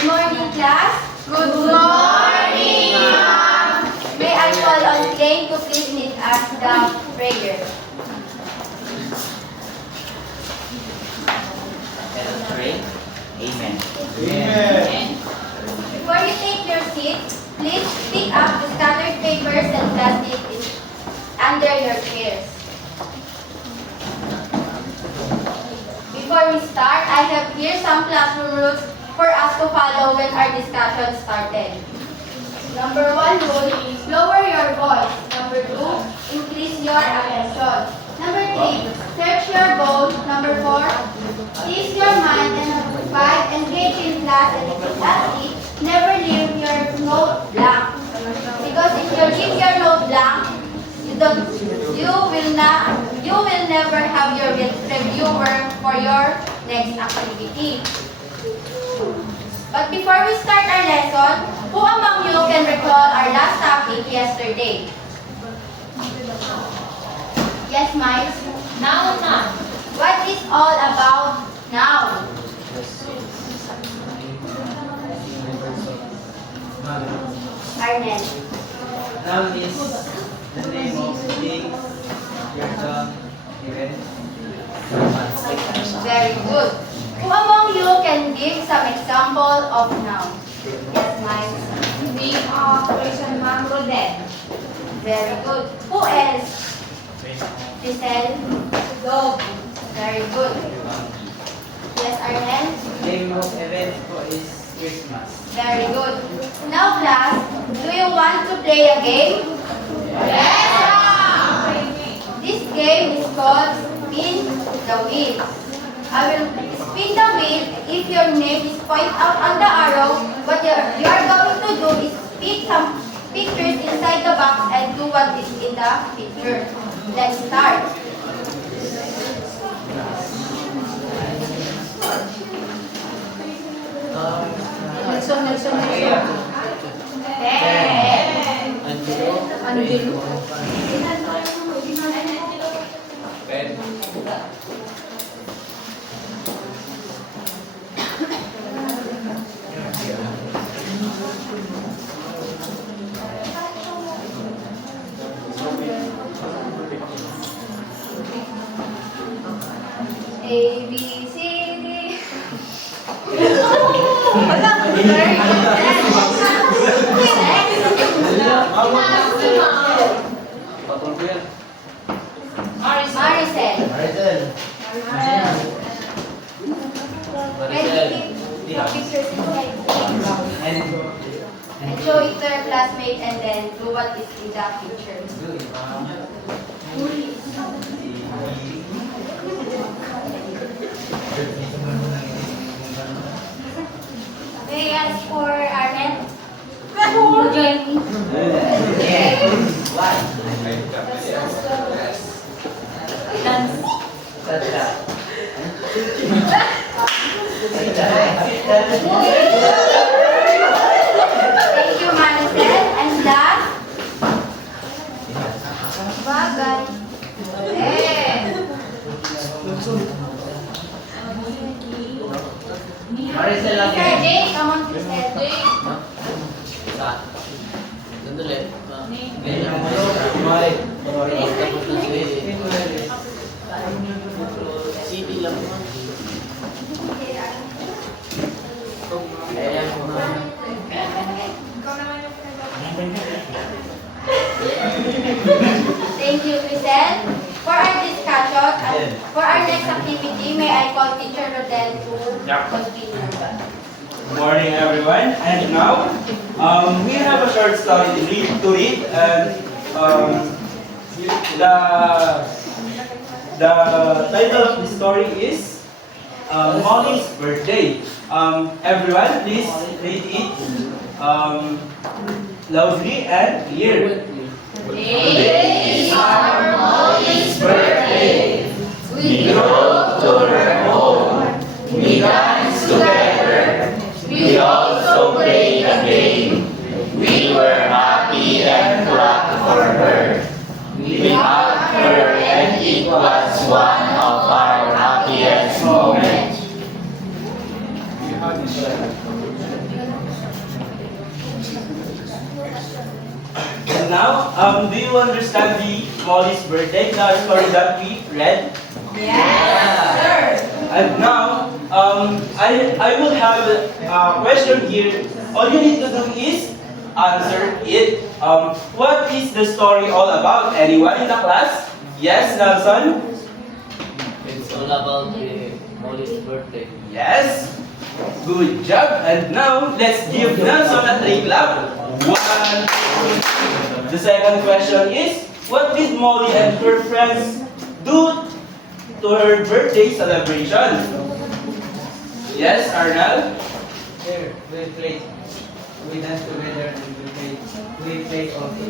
Good morning, class. Good morning, ma'am. May I call on Jane to please lead us the prayer. Let us pray. Amen. Amen. Before you take your seat, please pick up the scattered papers and plastic under your chairs. Before we start, I have here some classroom rules for us to follow when our discussion started. Number 1 rule is lower your voice. Number 2, increase your attention. Number 3, search your goal. Number 4, ease your mind. And number 5, engage in class. And if it's asking, never leave your note blank. Because if you leave your note blank, you will never have your review work for your next activity. But before we start our lesson, who among you can recall our last topic yesterday? Yes, Miles? Noun, ma'am. What is all about now? Arnel. Noun is the name of thing, person, event. Very good. Who among you can give some example of noun? Yes, Miles? We are person, ma'am, Rodel. Very good. Who else? Giselle? Dog. Very good. Yes, Arnel? Name of event po is Christmas. Very good. Now, class, do you want to play a game? Yes, ma'am. This game is called Spin the Wheel. I will spin the wheel. If your name is pointed out on the arrow, what you are going to do is pick some pictures inside the box and do what is in the picture. Let's start. Nelson. Angelo. Ben. A, B, C, D. Patol ko yan. Maricel. Can you keep your pictures inside the box? And show it to your classmate and then do what is in the picture. May I ask for Arnett? Join me. Dance. Thank you, Maricel. And last? Bagay. Maricel lang Sir yan. Jay, come on, please. Saan? Sandali. CD lang mo. Ayan po na. Thank you, Crisel. For our discussion, for our next activity, may I call Teacher Rodel to continue. Good morning, everyone. And now, we have a short story to read, and the title of the story is Molly's Birthday. Everyone, please read it loudly and clear. Today is our Molly's birthday. We drove to her home. We danced together. We also played a game. We were happy and clapped for her. We hugged her and it was one of our happiest moments. And now, do you understand the Molly's birthday, the story that we read? Yes, And now, I will have a question here. All you need to do is answer it. What is the story all about? Anyone in the class? Yes, Nelson? It's all about the Molly's birthday. Yes. Good job. And now, let's give Nelson a three clap. One. The second question is, what did Molly and her friends do to her birthday celebration? Yes, Arnal? Here, we play. We dance together and we play. We play also.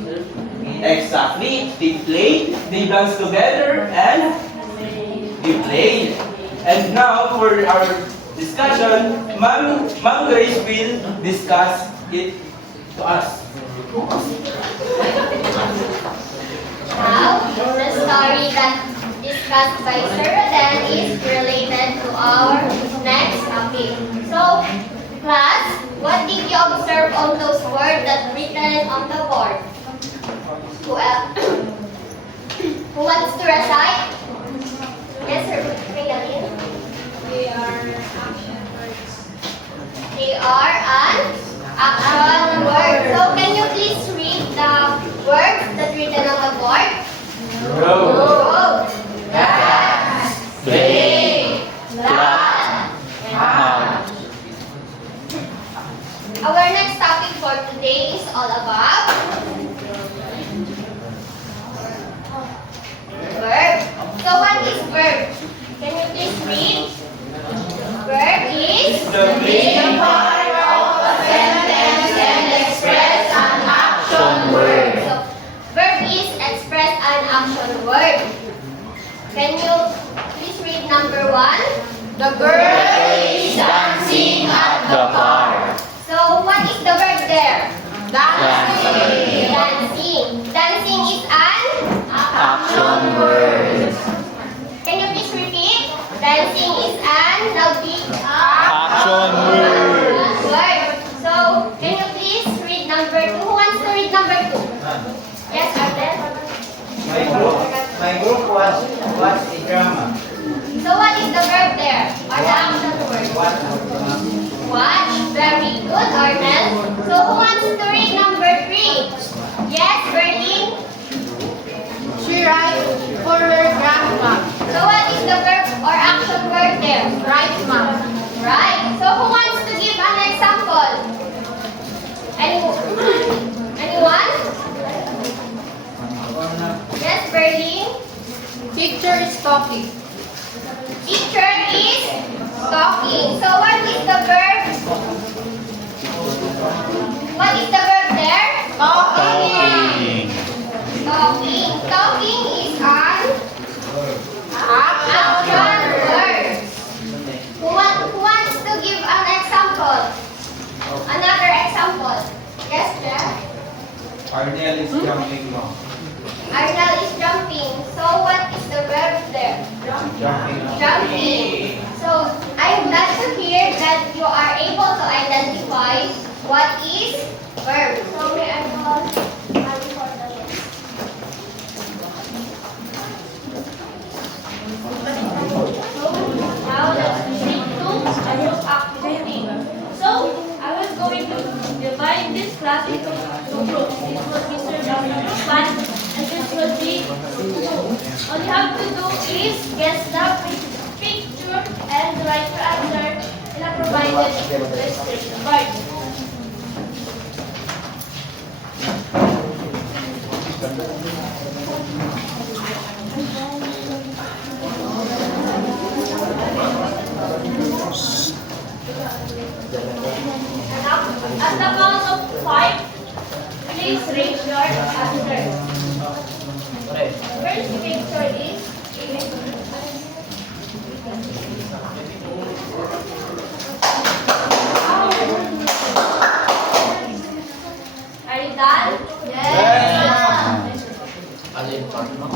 Exactly. They played, they danced together, and they played. And now for our discussion, Ma'am Grace will discuss it to us. Now, the story that discussed by Sir Rodan is related to our next topic. So, class, what did you observe on those words that written on the board? Who else? Who wants to recite? Yes, Sir. Regalin. they are action words. They are an action word. So, can you please read the words that written on the board? Road, dance, Play, land, Hunt. Our next topic for today is all about verb. So what is verb? Can you please read? Verb is The main part of a sentence and express an action word. So verb is express an action word. Can you please read number 1? The girl is dancing at The park. So, what is the verb there? Dancing. Dancing. Dancing is an Action word. Can you please repeat? Dancing is an Action word. word. So, can you please read number 2? Who wants to read number 2? Yes, Arden. My group was a drama. So, what is the verb there? Or the action word? Watch. Very good, Arnel. So, who wants to read number 3? Yes, Berlin. She writes for her grandma. So, what is the verb or action word there? Right, ma'am. Right. So, who wants to give an example? Anyone? Yes, Berlin. Teacher is talking. Teacher is talking. So, what is the verb? What is the verb there? Talking. Talking. Talking is an action word. Who wants to give an example? Another example. Yes, Jeff? Arnel is jumping long. Arnel is jumping. So what is the verb there? Jumping. Jumping. So I'm glad to hear that you are able to identify what is verb. So may I call Ali for the list? So now let's proceed to group activity. So I was going to divide this class into 2 groups. This will be Sir Group 1 and this will be group 2. All you have to do is guess the picture and write your answer in a provided description bar. At the count of 5, please raise your answer. First picture is are you done? Yes. Alin pa, no?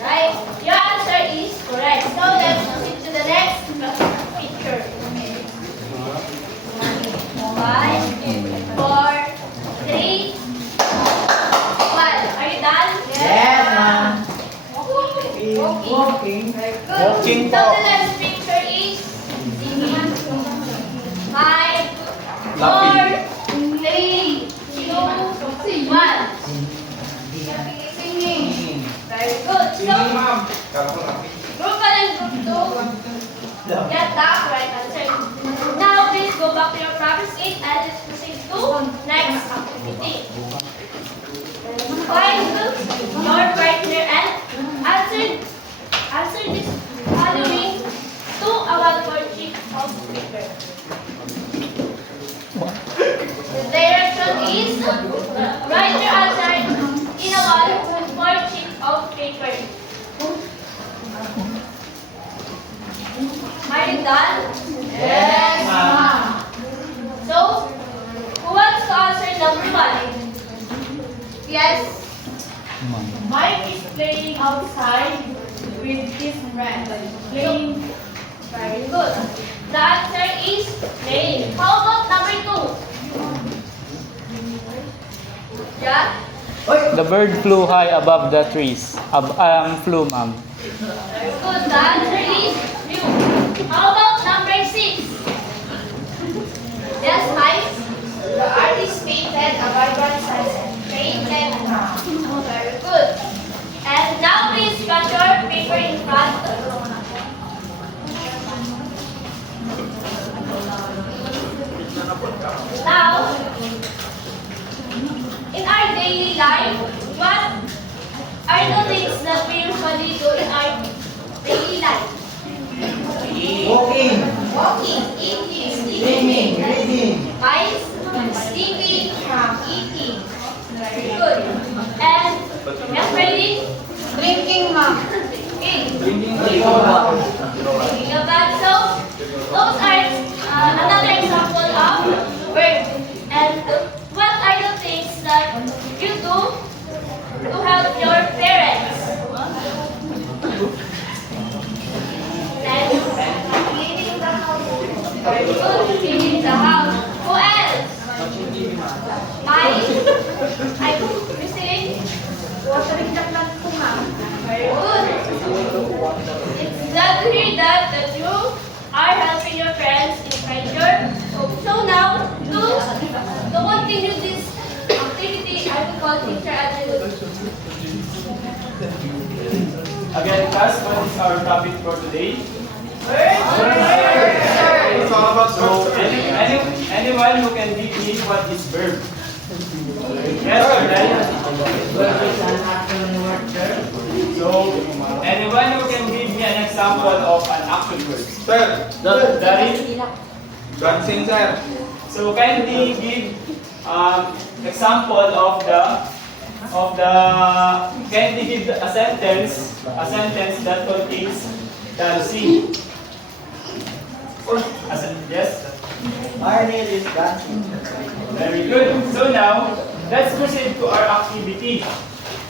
Right. Your answer is correct. So let's proceed to the next picture. get the correct answer. Now, please go back to your proper seat and let's proceed to next activity. Find your partner and answer this following to a one-word sheet of paper. The direction is write your answer in a one-word sheet of paper. Are you done? Yes, ma'am. So, who wants to answer number 1? Yes. Mike is playing outside with his friends. Playing. Very good. The answer is playing. How about number 2? Yeah? The bird flew high above the trees. Flew, ma'am. Very good. The answer is view. How about number 6? Yes, Mike? The artist painted a vibrant sunset. Painted now. Very good. And now please cut your paper in front. Now, in our daily life, what are the things that we usually do in our daily life? Walking, Walking, eating, swimming, reading. Eyes, sleeping, eating. Very good. And yes, ready? drinking, ma'am. Okay. Drinking alcohol. Thinking of that. So, those are another example of work. And what are the things that you do to help your parents? And cleaning the house. Very good. Cleaning the house. Who else? I'm listening. Watering the plant po, ma'am. Very good. It's glad to hear that you are helping your friends inside your home. So now, to continue this activity, I will call teacher Adrian. Again, class, what is our topic for today? So, anyone who can give me what is verb? Yes or no? So, anyone who can give me an example of an action word? Sir, Dari? dancing, sir. So, kindly give example of kindly give a sentence that contains dancing. Yes? My name is dancing. Very good. So now, let's proceed to our activity.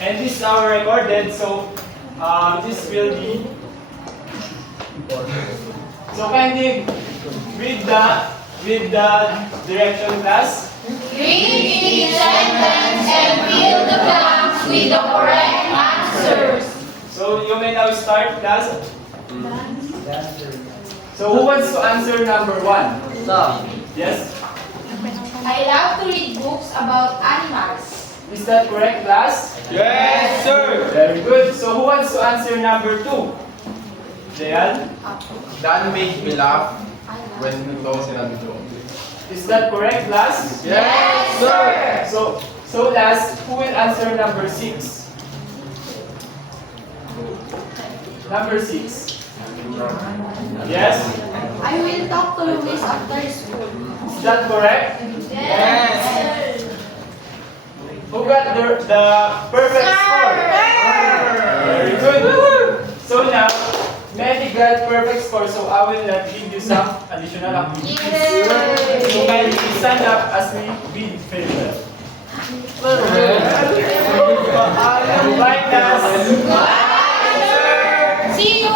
And this is our recorded, so this will be. So kindly read the direction, class. Read each sentence and fill the blanks with the correct answers. So you may now start, class. So who wants to answer number 1? Yes. I love to read books about animals. Is that correct, class? Yes, sir. Very good. So who wants to answer number 2? Jayan? Dan made me laugh when he goes in a video. Is that correct, class? Yes, sir. So last, who will answer number 6? Number 6. Yes? I will talk to Luis after school. Is that correct? Yes. Who got the perfect score? Very good. So now, Mehdi got perfect score, so I will give you some additional activities. So kindly stand up as we bid farewell. Goodbye, class. See you